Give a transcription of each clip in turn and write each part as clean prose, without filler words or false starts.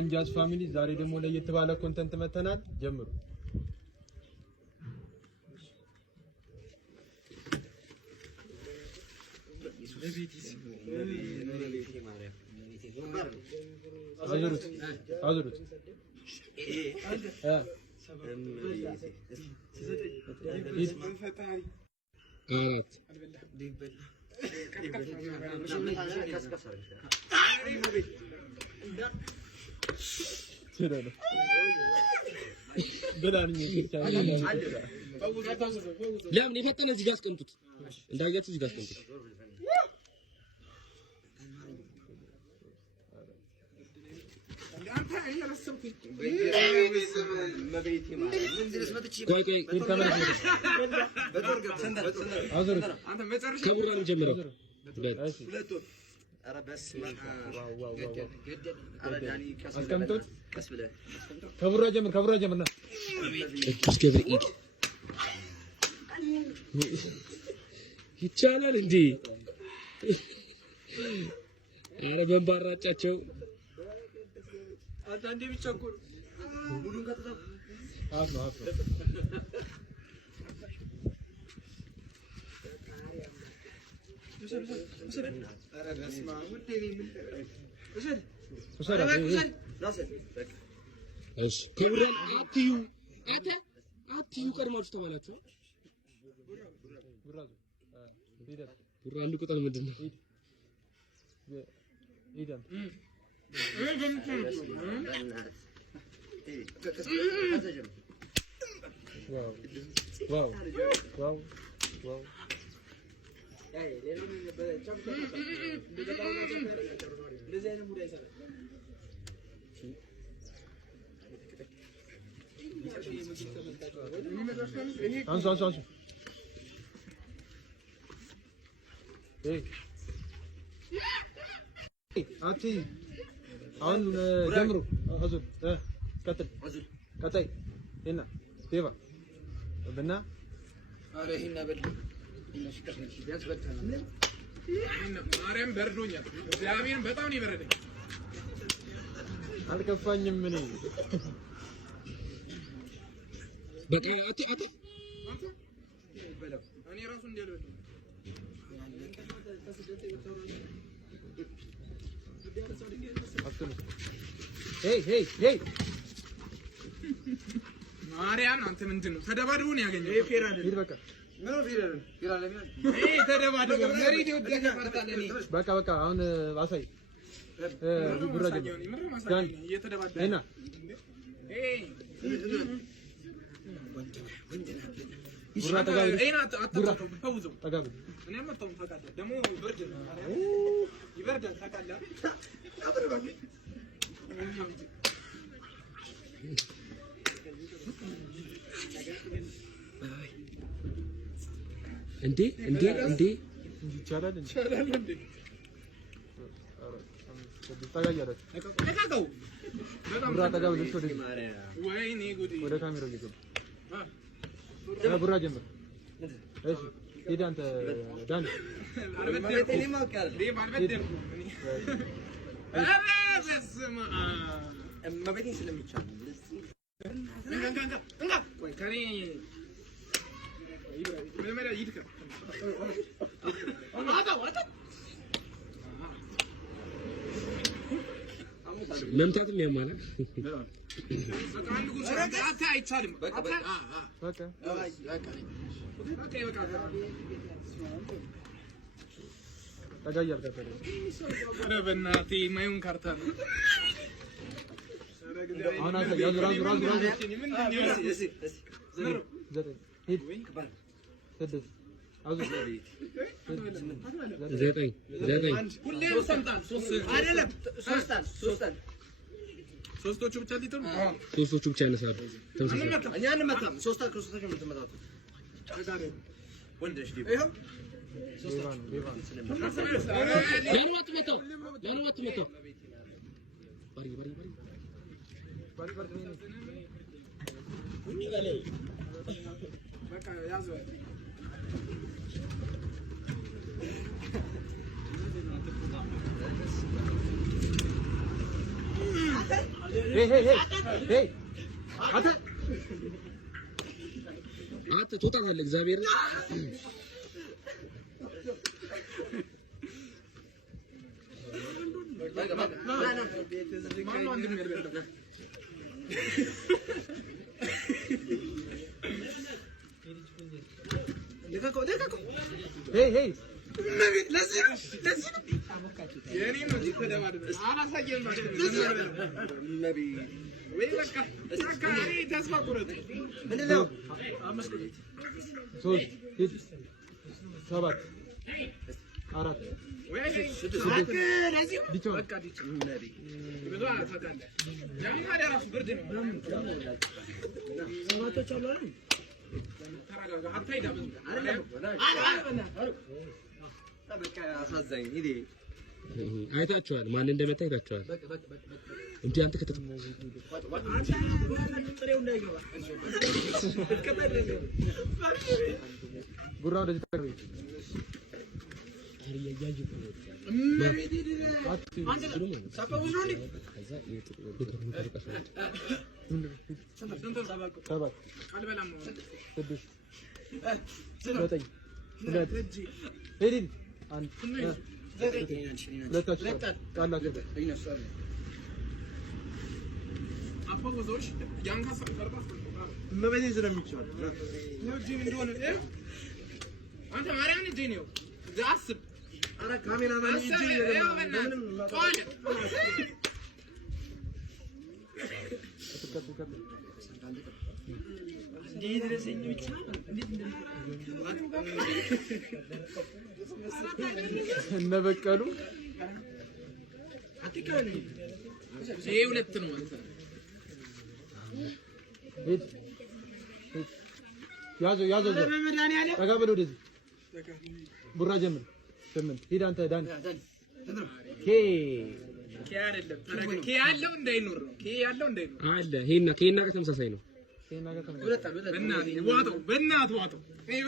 ቀንጃስ ፋሚሊ ዛሬ ደግሞ ለየት ባለ ኮንተንት መተናል። ጀምሩ። አዙሩት ለምን የፈጠነ እዚህ ጋር አስቀምጡት እንዳያችሁ እዚህ ጋር አስቀምጡት ከቡራ ጀምርና ቅዱስ ገብርኤል ይቻላል እንዴ? አረ በእንባራጫቸው አንዴ ብቻ እኮ ሙሉን ከተተው አፍ ነው አረ በስመ አብ ወዴ ምን እሺ ከቡራን አትዩ ቀድማችሁ ተባላችሁ። ቡራ አንድ ቁጥር ምንድን ነው? ዋው አንሱ አቲ አሁን ጀምሩ። አዙር ቀጥይ እና ዴቫ በና አረ ይሄና በል ማርያም በርዶኛል። እግዚአብሔርን በጣም ነው የበረደኝ። አልከፋኝም እኔ በቃ አቲ እኔ ራሱ እንደልበል ሄይ ማርያም አንተ ምንድን ነው ተደባድቦ ነው ያገኘው? ይሄ ፌር አይደለም። በቃ ምን ነው ፌር አይደለም። ይሄ ተደባድቦ መሪድ ወደቀ ፈርታለኝ። በቃ አሁን አሳይ ጉራጅ ጋን እየተደባደበ እና ጉራ ተጋብ እኔ አጣጣው ተውዘው ተጋብ እኔ መጣው ፈቃደ ደሞ ብርድ ነው ይበርዳል ታውቃለህ። እንዴ ይቻላል እንዴ? ታጋያለህ ተካካው በጣም ጉራ ተጋብ ልጅ ወይኔ ጉዲ ወደ ካሜራው ይገባ ጉራ ጀምር። እሺ ሂድ አንተ ዳን አልበደልኩ አልበደልኩ በስመ አብ እመቤቴ ስለሚቻል እንጋ ወይ ከኔ መጀመሪያ ይድከ መምታትም ያማል። አይቻልም። ኧረ በእናትህ የማይሆን ካርታ ነው። ሶስቶቹ ብቻ ሊጥሩ ሶስቶቹ ብቻ ያነሳሉ። እኛ እንመታም ሶስታችሁ የምትመታቱ ወንደሽ ዲብ ይሄው በቃ ያዘው አንተ ትወጣለህ እግዚአብሔር አይታችኋል ማን እንደመታ አይታችኋል እንዴ አንተ ከተተ ጉራ ወደ ተቀርበ እነበቀሉ ይሄ ሁለት ነው ማለት ነው። ያዞ ጠጋ በል ወደዚህ ቡራ ጀምር ሂድ አንተ ዳን ኬ ያለው እንዳይኖር ነው ኬ ያለው እንዳይኖር አለ ኬና ጋር ተመሳሳይ ነው በእናትህ ዋጠው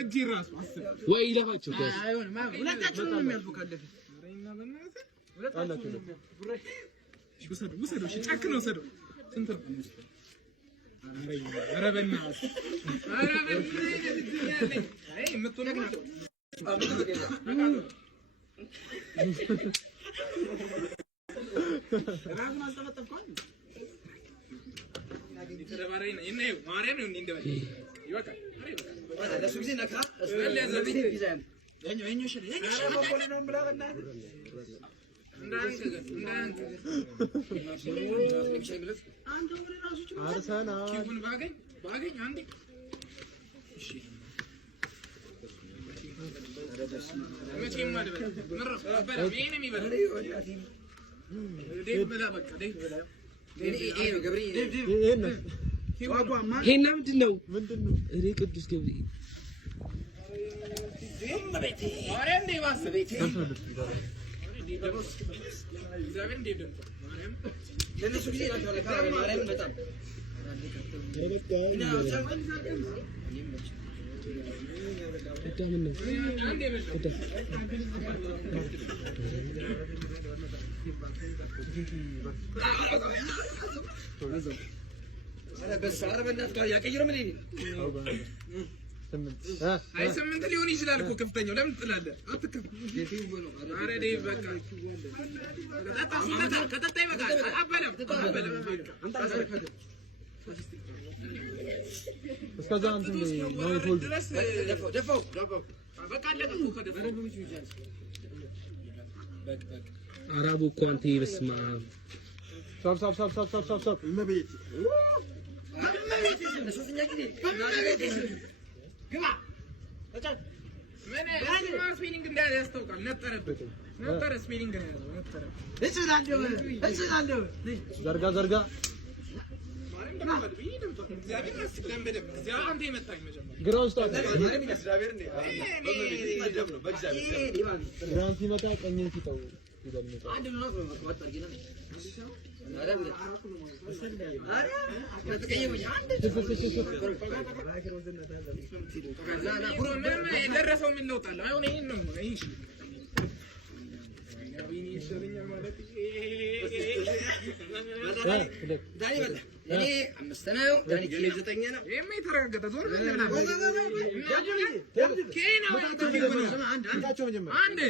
እጂ ራሱ አስብ ወይ ይለፋችሁ አይሆን ሁለታችሁ ነው የሚያልፉ ካለፈ ሁለታችሁ ውሰዱ እሺ ጨክነው ውሰዱ ስንት ነው ኧረ በእናትህ አይ የምትነግረው ራሱን አልተመጠብኳል ተረባረኝ ነው እና ይኸው ማርያም ነው እንደበለ ይወቃ ለሱ ጊዜ ነካ እስራኤል ያዘብኝ ዲዛይን የኛ በቆሎ ነው ብላና እንዳንተ አርሰና ኪቡን ባገኝ አንዴ እሺ መቼም ማድበል ምረፍ አበላ ይሄንም ይበል ዴቭ በላ በቃ ዴቭ በላ ይሄ ነው ገብርኤል ይሄና ምንድነው እኔ ቅዱስ ገብርኤል እመቤቴ ማርያም ነው ባሰቤቴ እግዚአብሔር እንደ ደምጣ ማርያም ለነሱ ጊዜ ናቸው ለካራ ማርያም በጣም ምን ነው አይ ስምንት ሊሆን ይችላል እኮ ከፍተኛው ለምን ትላለህ? አትከፍ ኧረ ዴቭ በቃ ከጠጣ ይበቃል። አበለም እስከዛ እንትን ነው ይቶል ደፋው በቃ አለቀ እኮ ከደፋው አራቡ እኮ አንተ ይበስማ ሳብ እመቤት ለሶስተኛ ጊዜ ግባ ተጫት ምን ስፒኒንግ እንዳለ ያስታውቃል። ነጠረ ስፒኒንግ ነው ነጠረ እችላለሁ ዘርጋ ግራው ውስጥ ግራን ሲመጣ ቀኝን ሲጠው የደረሰው ምን ለውጥ አለ? አሁን ይሄን ነው ይሻለኛል ማለት ዳኒ በላ እኔ 5 ነው ዳኒ 9 ነው የተረጋገጠ ዞር አንድ